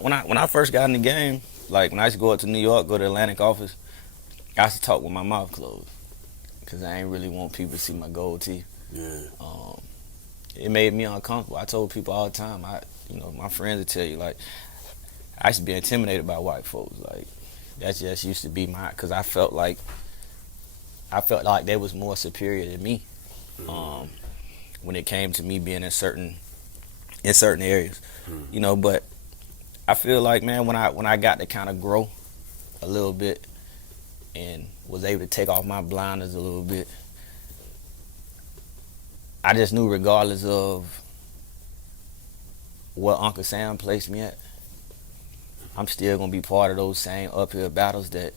When I first got in the game, like when I used to go up to New York, go to the Atlantic office, I used to talk with my mouth closed because I ain't really want people to see my gold teeth. Yeah. It made me uncomfortable. I told people all the time, my friends would tell you, like, I used to be intimidated by white folks. Like, that just used to be because I felt like they was more superior than me when it came to me being in certain areas, But I feel like, man, when I got to kind of grow a little bit and was able to take off my blinders a little bit, I just knew regardless of what Uncle Sam placed me at, I'm still gonna be part of those same uphill battles that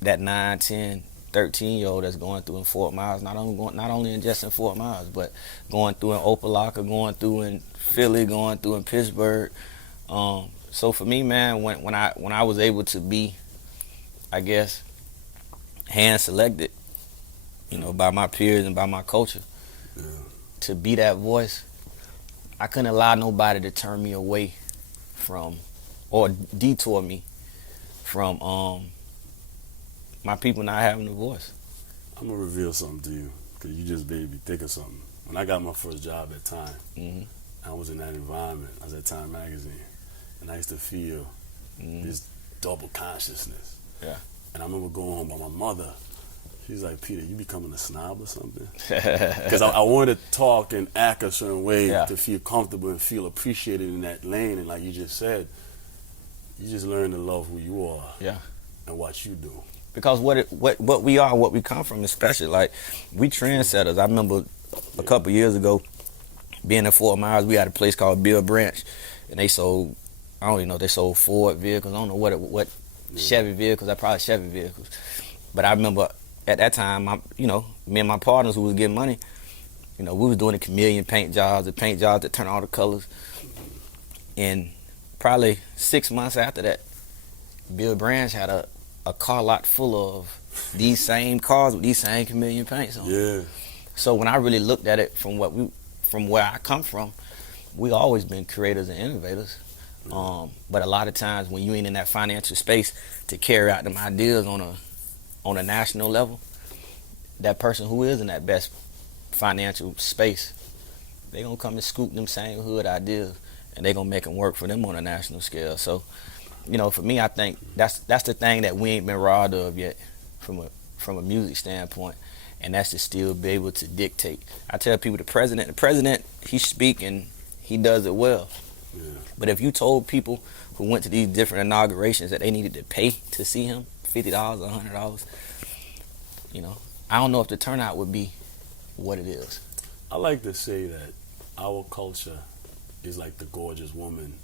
that 9, 10, 13-year-old that's going through in Fort Myers, not only in just in Fort Myers, but going through in Opelika, going through in Philly, going through in Pittsburgh. So for me, man, when I was able to be, I guess, hand selected, by my peers and by my culture, to be that voice, I couldn't allow nobody to turn me away from or detour me from my people not having a voice. I'm gonna reveal something to you because you just made me think of something. When I got my first job at Time, I was in that environment. I was at Time Magazine, and I used to feel this double consciousness. Yeah. And I remember going home by my mother. She's like, Peter, you becoming a snob or something? Because I wanted to talk and act a certain way to feel comfortable and feel appreciated in that lane. And like you just said, you just learn to love who you are and what you do. Because what we are, what we come from, especially, like, we trendsetters. I remember a couple years ago being in Fort Myers, we had a place called Bill Branch, and they sold, I don't even know, they sold Ford vehicles. I don't know what Chevy vehicles, they're probably Chevy vehicles. But I remember at that time, me and my partners who was getting money, we was doing the chameleon paint jobs, the paint jobs that turn all the colors. And probably 6 months after that, Bill Branch had a car lot full of these same cars with these same chameleon paints on. Yeah. So when I really looked at it from where I come from, we always been creators and innovators. But a lot of times when you ain't in that financial space to carry out them ideas on a national level, that person who is in that best financial space, they gonna come and scoop them same hood ideas, and they gonna make them work for them on a national scale. So, for me, I think that's the thing that we ain't been robbed of yet, from a music standpoint, and that's to still be able to dictate. I tell people the president, he speak and he does it well. Yeah. But if you told people who went to these different inaugurations that they needed to pay to see him, $50, $100, I don't know if the turnout would be what it is. I like to say that our culture is like the gorgeous woman,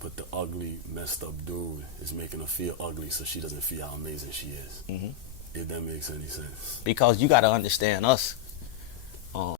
but the ugly, messed up dude is making her feel ugly so she doesn't feel how amazing she is. If that makes any sense. Because you got to understand us.